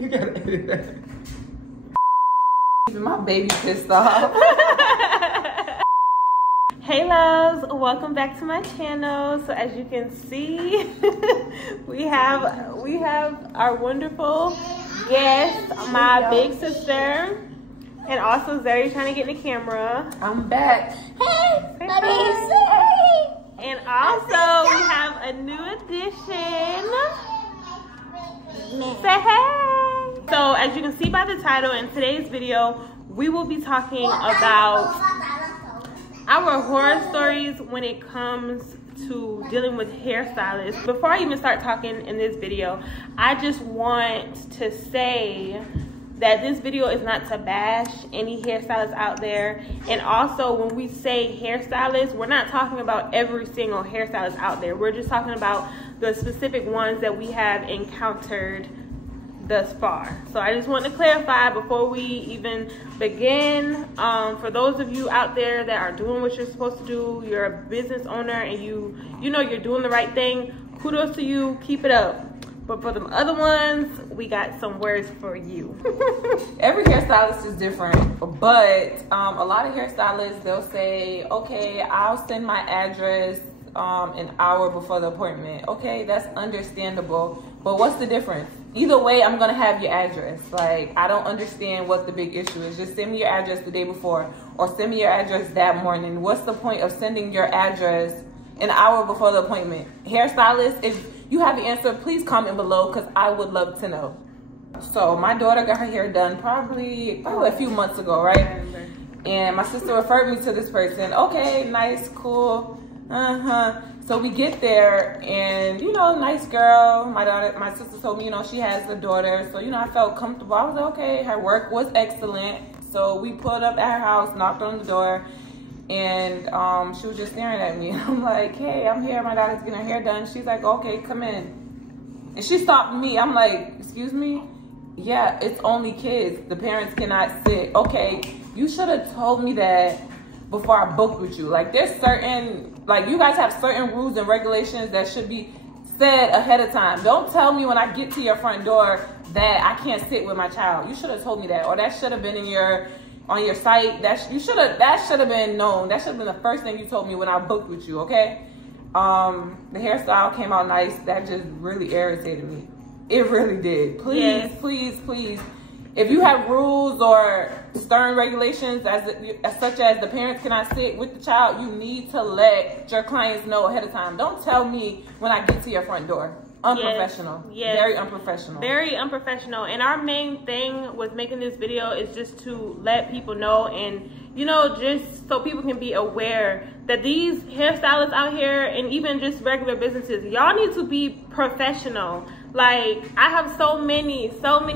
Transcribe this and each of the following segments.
You gotta edit that. Even my baby pissed off. Hey loves, welcome back to my channel. So as you can see, we have our wonderful guest, my big sister, and also Zeri trying to get in the camera. I'm back. Hey, baby. And also we have a new addition. Say hey. So as you can see by the title, in today's video, we will be talking about our horror stories when it comes to dealing with hairstylists. Before I even start talking in this video, I just want to say that this video is not to bash any hairstylists out there. And also, when we say hairstylists, we're not talking about every single hairstylist out there. We're just talking about the specific ones that we have encountered thus far. So I just want to clarify before we even begin, for those of you out there that are doing what you're supposed to do, you're a business owner and you know you're doing the right thing, kudos to you, keep it up. But for the other ones, we got some words for you. Every hairstylist is different, but a lot of hairstylists, they'll say, okay, I'll send my address an hour before the appointment. Okay, that's understandable, but what's the difference? Either way, I'm gonna have your address. Like, I don't understand what the big issue is. Just send me your address the day before, or send me your address that morning. What's the point of sending your address an hour before the appointment? Hairstylist, if you have the answer, please comment below, because I would love to know. So my daughter got her hair done probably a few months ago, right? And my sister referred me to this person. Okay, nice, cool. So we get there, and nice girl. My sister told me, she has a daughter, so I felt comfortable. I was like, okay, her work was excellent. So we pulled up at her house, knocked on the door, and she was just staring at me. I'm like, hey, I'm here. My daughter's getting her hair done. She's like, okay, come in. And she stopped me. I'm like, excuse me? Yeah, it's only kids. The parents cannot sit. Okay, you should have told me that before I booked with you. Like, there's certain, you guys have certain rules and regulations that should be said ahead of time. Don't tell me when I get to your front door that I can't sit with my child. You should have told me that, or that should have been on your site. That should have been known. That should have been the first thing you told me when I booked with you, okay? The hairstyle came out nice. That just really irritated me. It really did. Please, yes. Please. If you have rules or stern regulations such as the parents cannot sit with the child, you need to let your clients know ahead of time. Don't tell me when I get to your front door. Unprofessional. Yes. Very unprofessional. Very unprofessional. And our main thing with making this video is just to let people know, and just so people can be aware that these hairstylists out here, and even just regular businesses, y'all need to be professional. Like, I have so many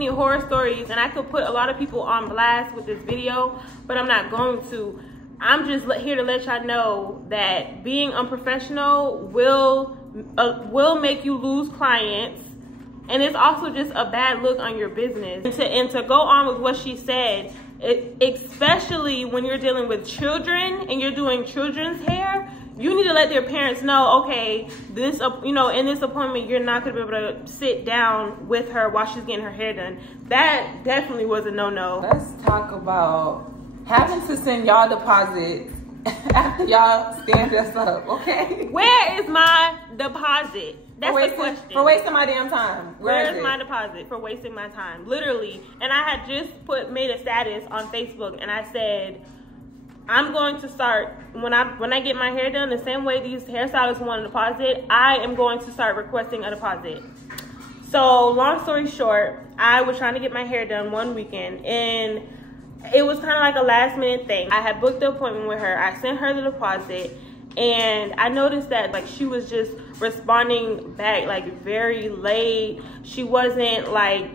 horror stories, and I could put a lot of people on blast with this video, but I'm not going to. I'm just here to let y'all know that being unprofessional will make you lose clients, and it's also just a bad look on your business. And to go on with what she said, especially when you're dealing with children and you're doing children's hair, you need to let their parents know, okay, this, in this appointment, you're not gonna be able to sit down with her while she's getting her hair done. That definitely was a no-no. Let's talk about having to send y'all deposits after y'all stand us up, okay? Where is my deposit? That's the question. For wasting my damn time. Where's my deposit for wasting my time? Literally. And I had just made a status on Facebook, and I said, I'm going to start, when I get my hair done, the same way these hairstylists want a deposit, I am going to start requesting a deposit. So long story short, I was trying to get my hair done one weekend, and it was kind of like a last minute thing. I had booked the appointment with her. I sent her the deposit, and I noticed that she was just responding back very late. She wasn't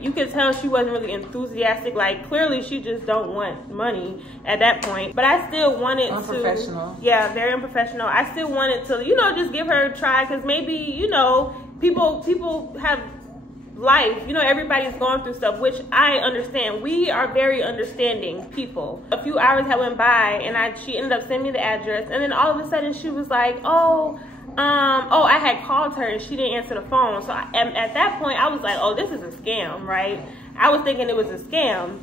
you could tell she wasn't really enthusiastic. Clearly she just don't want money at that point. But I still wanted unprofessional. Yeah, very unprofessional. I still wanted to, just give her a try, because maybe, people have life. Everybody's going through stuff, which I understand. We are very understanding people. A few hours had went by, and she ended up sending me the address, and then all of a sudden she was like, I had called her and she didn't answer the phone. So at that point I was like, oh, this is a scam, right? I was thinking it was a scam.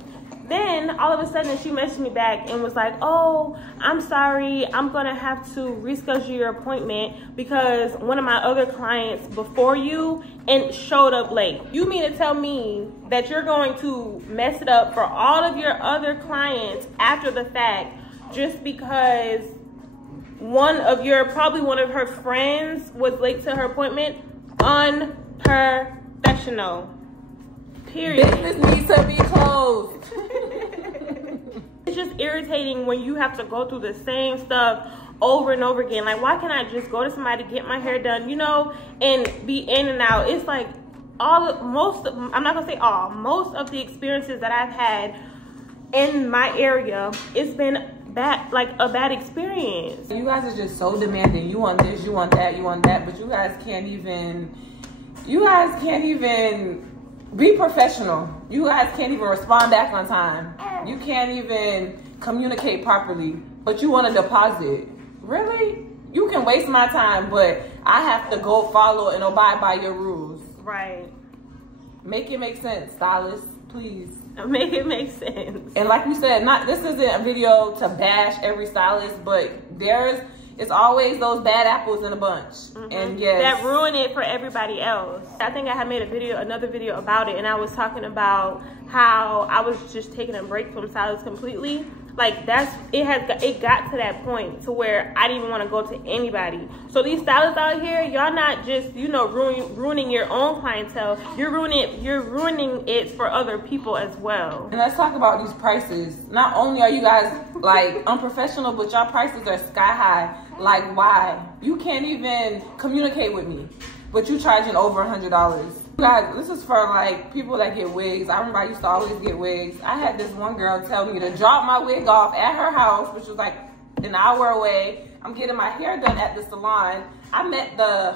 Then all of a sudden she messaged me back and was like, oh, I'm sorry, I'm gonna have to reschedule your appointment because one of my other clients before you and showed up late. You mean to tell me that you're going to mess it up for all of your other clients after the fact just because probably one of her friends was late to her appointment? Unprofessional. Period. Business needs to be closed. It's just irritating when you have to go through the same stuff over and over again. Like, why can't I just go to somebody to get my hair done, you know, and be in and out? It's like most of the experiences that I've had in my area, it's been bad, like a bad experience. You guys are just so demanding. You want this, you want that, you want that, but you guys can't even be professional. You guys can't even respond back on time. You can't even communicate properly, but you want a deposit. Really? You can waste my time, but I have to go follow and abide by your rules. Right. Make it make sense, stylist, please. Make it make sense. And like we said, this isn't a video to bash every stylist, but it's always those bad apples in a bunch. And yes, that ruin it for everybody else. I think I had made another video about it, and I was talking about how I was just taking a break from stylists completely. Like it got to that point to where I didn't even want to go to anybody. So these stylists out here, y'all not just, you know, ruining your own clientele. You're ruining it for other people as well. And let's talk about these prices. Not only are you guys like unprofessional, but y'all prices are sky high. Like, why? You can't even communicate with me, but you charging over $100. Guys, this is for like people that get wigs. I remember I used to always get wigs. I had this one girl tell me to drop my wig off at her house, which was like an hour away. I'm getting my hair done at the salon. I met the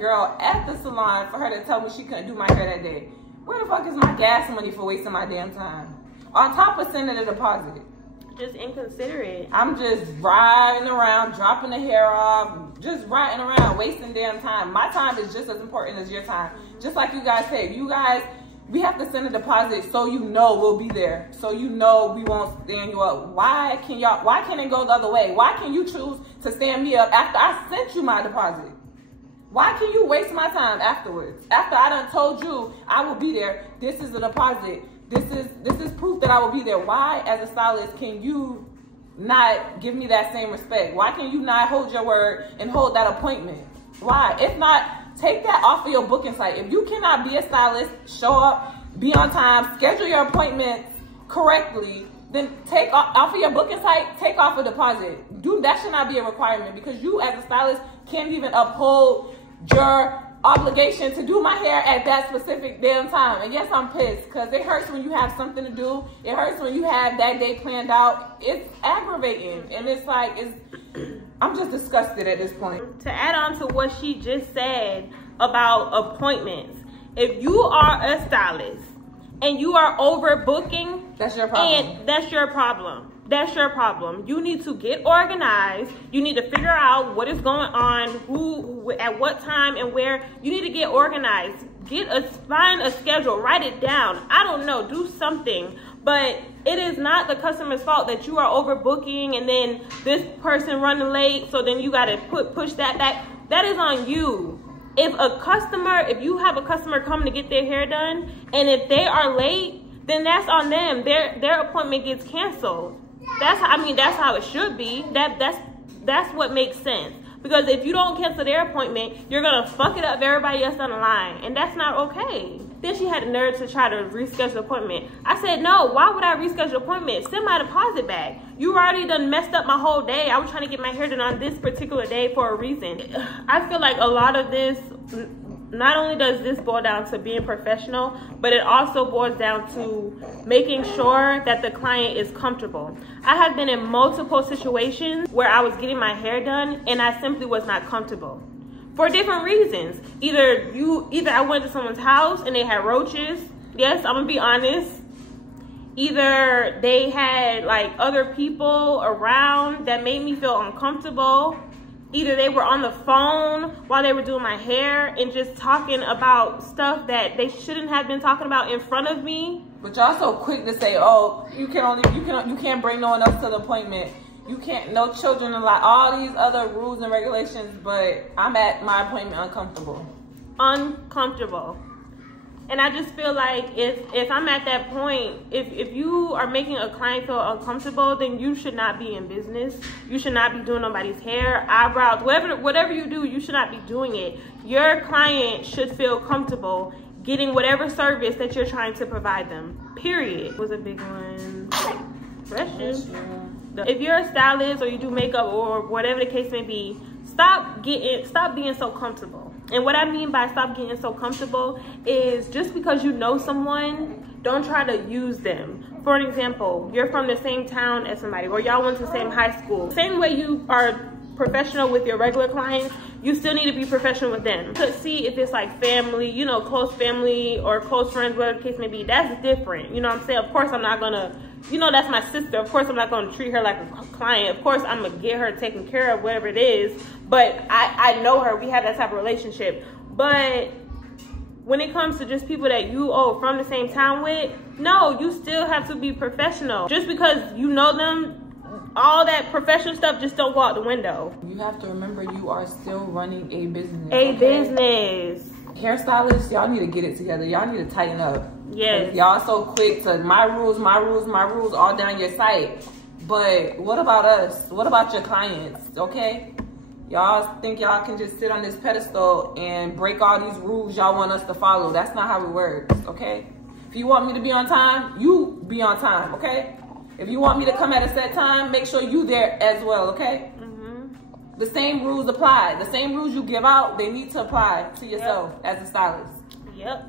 girl at the salon for her to tell me she couldn't do my hair that day. Where the fuck is my gas money for wasting my damn time? On top of sending a deposit. Just inconsiderate. I'm just riding around, dropping the hair off, just riding around, wasting damn time. My time is just as important as your time. Just like you guys say, we have to send a deposit so you know we'll be there. So you know we won't stand you up. Why can't it go the other way? Why can you choose to stand me up after I sent you my deposit? Why can you waste my time afterwards? After I done told you I will be there, this is a deposit. This is proof that I will be there. Why, as a stylist, can you not give me that same respect? Why can you not hold your word and hold that appointment? Why? If not, take that off of your booking site. If you cannot be a stylist, show up, be on time, schedule your appointments correctly, then take off of your booking site, take off a deposit. That should not be a requirement, because you as a stylist can't even uphold your obligation to do my hair at that specific damn time. And yes, I'm pissed, because it hurts when you have something to do. It hurts when you have that day planned out. It's aggravating, and it's like, I'm just disgusted at this point. To add on to what she just said about appointments, if you are a stylist and you are overbooking, that's your problem. And that's your problem. That's your problem. You need to get organized. You need to figure out what is going on, who, at what time and where. You need to get organized. Find a schedule, write it down. I don't know, do something. But it is not the customer's fault that you are overbooking and then this person running late, so then you got to push that back. That is on you. If you have a customer coming to get their hair done, and if they are late, then that's on them. Their appointment gets canceled. That's how it should be. That's what makes sense. Because if you don't cancel their appointment, you're gonna fuck it up for everybody else on the line, and that's not okay. Then she had the nerve to try to reschedule the appointment. I said, no, why would I reschedule the appointment? Send my deposit back. You already done messed up my whole day. I was trying to get my hair done on this particular day for a reason. I feel like a lot of this, not only does this boil down to being professional, but it also boils down to making sure that the client is comfortable. I have been in multiple situations where I was getting my hair done and I simply was not comfortable for different reasons. Either I went to someone's house and they had roaches. Yes, I'm gonna be honest. Either they had like other people around that made me feel uncomfortable. either they were on the phone while they were doing my hair and just talking about stuff that they shouldn't have been talking about in front of me. But y'all so quick to say, oh, you can't bring no one else to the appointment. You can't, no children allowed, all these other rules and regulations, but I'm at my appointment uncomfortable. Uncomfortable. And I just feel like if I'm at that point, if you are making a client feel uncomfortable, then you should not be in business. You should not be doing nobody's hair, eyebrows, whatever you do, you should not be doing it. Your client should feel comfortable getting whatever service that you're trying to provide them. Period. Was a big one. Bless you. If you're a stylist or you do makeup or whatever the case may be, stop being so comfortable. And what I mean by stop getting so comfortable is just because you know someone, don't try to use them. For an example, you're from the same town as somebody, or y'all went to the same high school. Same way you are professional with your regular clients, you still need to be professional with them. To see if it's like family, you know, close family or close friends, whatever the case may be, that's different. You know what I'm saying? Of course, I'm not gonna, you know, that's my sister. Of course, I'm not gonna treat her like a client. Of course, I'm gonna get her taken care of, whatever it is. But I know her, we have that type of relationship. But when it comes to just people that you from the same town with, no, you still have to be professional. Just because you know them, all that professional stuff just don't go out the window. You have to remember you are still running a business. Business. Hairstylists, y'all need to get it together. Y'all need to tighten up. Yes. Y'all so quick to my rules all down your site. But what about us? What about your clients? Okay? Y'all think y'all can just sit on this pedestal and break all these rules y'all want us to follow. That's not how it works, okay? If you want me to be on time, you be on time, okay? If you want me to come at a set time, make sure you there as well, okay? Mm-hmm. The same rules apply. The same rules you give out, they need to apply to yourself as a stylist. Yep.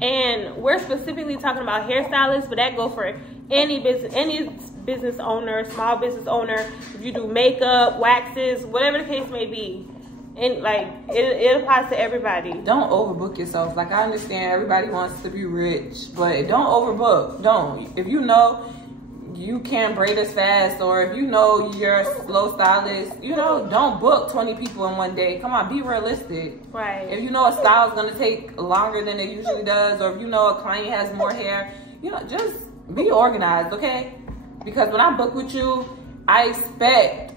And we're specifically talking about hairstylists, but that goes for any business owner, small business owner. If you do makeup, waxes, whatever the case may be. And like it applies to everybody. Don't overbook yourself. Like, I understand everybody wants to be rich, but don't overbook. Don't. If you know you can't braid as fast, or if you know you're a slow stylist, you know, don't book 20 people in one day. Come on, be realistic. Right. If you know a style is gonna take longer than it usually does, or if you know a client has more hair, you know, just be organized, okay? Because when I book with you, I expect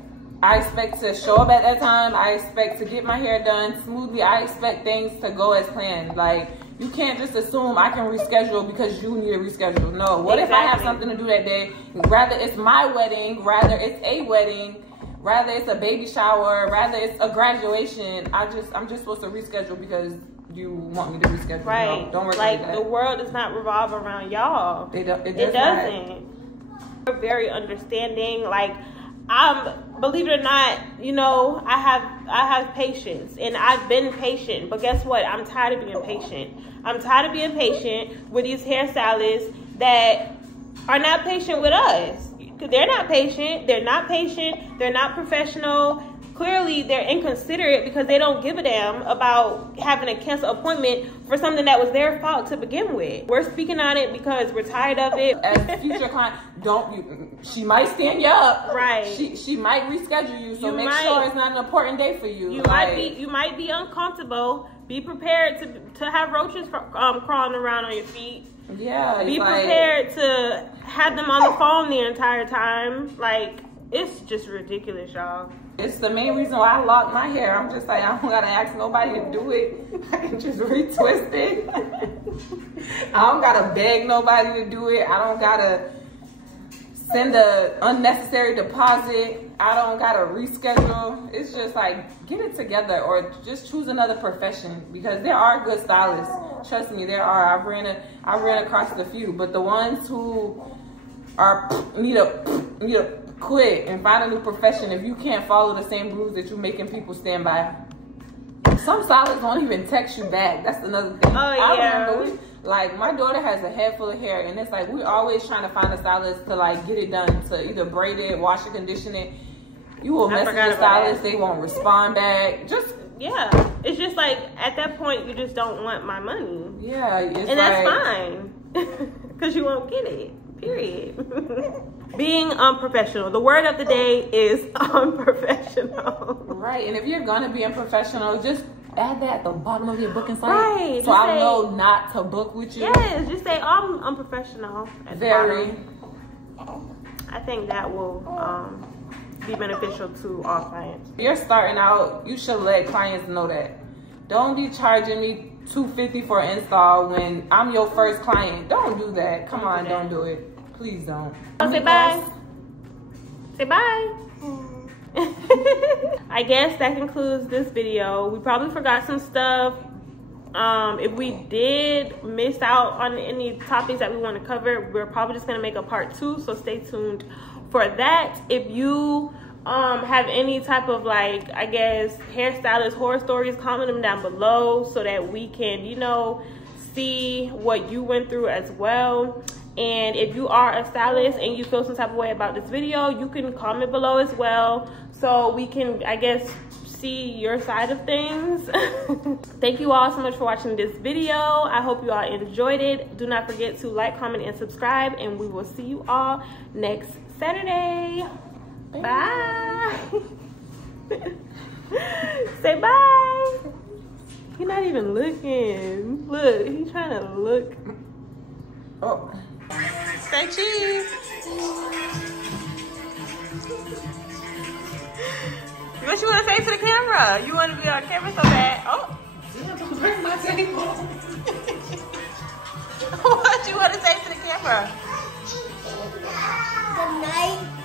to show up at that time. I expect to get my hair done smoothly. I expect things to go as planned. Like, you can't just assume I can reschedule because you need to reschedule. No. What if I have something to do that day? Rather it's my wedding, rather it's a wedding, rather it's a baby shower, rather it's a graduation. I'm just supposed to reschedule because you want me to reschedule. Right. No, don't worry about that. The world does not revolve around y'all. It doesn't. We're very understanding. Like, believe it or not, you know, I have patience, and I've been patient, but guess what? I'm tired of being patient. I'm tired of being patient with these hairstylists that are not patient with us. They're not patient. They're not professional. Clearly, they're inconsiderate because they don't give a damn about having a cancel appointment for something that was their fault to begin with. We're speaking on it because we're tired of it. As a future client, she might stand you up. Right. She might reschedule you, so make sure it's not an important day for you. You might be uncomfortable. Be prepared to have roaches crawling around on your feet. Yeah. Be prepared to have them on the phone the entire time. Like, it's just ridiculous, y'all. It's the main reason why I lock my hair. I'm just like, I don't gotta ask nobody to do it. I can just retwist it. I don't gotta beg nobody to do it. I don't gotta send an unnecessary deposit. I don't gotta reschedule. It's just like, get it together, or just choose another profession, because there are good stylists. Trust me, there are. I've ran across a few, but the ones who need to quit and find a new profession if you can't follow the same rules that you're making people stand by. Some stylists won't even text you back. That's another thing. Oh, yeah. I remember, like, my daughter has a head full of hair, and it's like, we're always trying to find a stylist to, like, get it done, to either braid it, wash it, condition it. You will message the stylist, they won't respond back. Yeah, it's just like, at that point, you just don't want my money. Yeah, and that's fine, because you won't get it. Period. Being unprofessional. The word of the day is unprofessional. Right, and if you're gonna be unprofessional, just add that at the bottom of your booking site. Right. So I'll know not to book with you. Yes, just say I'm unprofessional at the Very. bottom. I think that will be beneficial to all clients. If you're starting out, you should let clients know that. Don't be charging me $250 for an install when I'm your first client. Don't do that. Come on, don't do it. Please don't. Say bye. Say bye. I guess that concludes this video. We probably forgot some stuff. If we did miss out on any topics that we want to cover, we're probably just gonna make a part 2, so stay tuned for that. If you have any type of, like, I guess, hairstylist horror stories, comment them down below so that we can, you know, see what you went through as well. And if you are a stylist and you feel some type of way about this video, you can comment below as well so we can, I guess, see your side of things. Thank you all so much for watching this video. I hope you all enjoyed it. Do not forget to like, comment, and subscribe, and we will see you all next Saturday. Bye. Say bye. He's not even looking. Look, he's trying to look. Oh. Say cheese. What you want to say to the camera? You want to be on camera so bad? Oh. Damn, don't break my table. What you want to say to the camera? Good night.